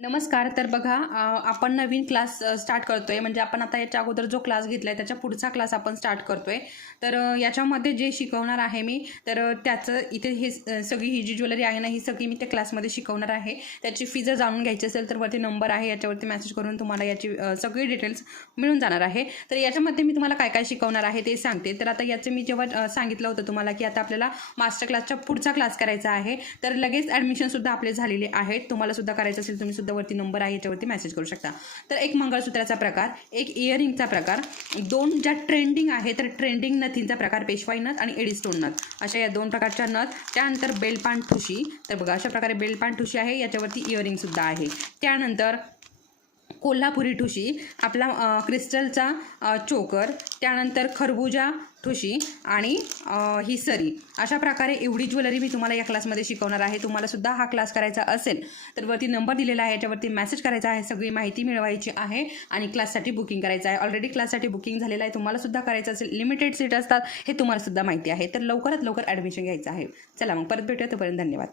नमस्कार. तर बघा, आपण नवीन क्लास स्टार्ट करतोय. म्हणजे आपण आता याच्या अगोदर जो क्लास घेतलाय त्याच्या पुढचा क्लास आपण स्टार्ट करतोय. तर याच्यामध्ये जे शिकवणार आहे मी, तर त्याचं इथे हे सगळी ही जी ज्वेलरी आहे ना, ही सगळी मी त्या क्लासमध्ये शिकवणार आहे. त्याची फी जर जाणून घ्यायची असेल तर वरती नंबर आहे, याच्यावरती मेसेज करून तुम्हाला याची सगळी डिटेल्स मिळून जाणार आहे. तर याच्यामध्ये मी तुम्हाला काय काय शिकवणार आहे ते सांगते. तर आता याचं मी जेव्हा सांगितलं होतं तुम्हाला की आता आपल्याला मास्टर क्लासचा पुढचा क्लास करायचा आहे, तर लगेच ॲडमिशनसुद्धा आपले झालेले आहेत. तुम्हाला सुद्धा करायचं असेल तुम्ही सुद्धा वरती नंबर आहे याच्यावरती मेसेज करू शकता. तर एक मंगळसूत्राचा प्रकार, एक इयरिंगचा प्रकार, दोन ज्या ट्रेंडिंग आहे तर ट्रेंडिंग नथींचा प्रकार, पेशवाई नथ आणि एडी स्टोन नथ, अशा या दोन प्रकारच्या नथ. त्यानंतर बेलपान ठुशी. तर बघा अशा प्रकारे बेलपान ठुशी आहे, याच्यावरती इयरिंग सुद्धा आहे. त्यानंतर कोल्हापुरी ठुशी, आपला क्रिस्टलचा चोकर, त्यानंतर खरबुजा ठुशी आणि ही सरी. अशा प्रकारे एवढी ज्वेलरी मी तुम्हाला या क्लासमध्ये शिकवणार आहे. तुम्हाला सुद्धा हा क्लास करायचा असेल तर वरती नंबर दिलेला आहे, याच्यावरती मेसेज करायचा आहे, सगळी माहिती मिळवायची आहे आणि क्लाससाठी बुकिंग करायचं आहे. ऑलरेडी क्लाससाठी बुकिंग झालेलं आहे. तुम्हाला सुद्धा करायचं असेल, लिमिटेड सीट असतात हे तुम्हाला सुद्धा माहिती आहे. तर लवकरात लवकर ॲडमिशन घ्यायचं आहे. चला मग परत भेटूया, तोपर्यंत धन्यवाद.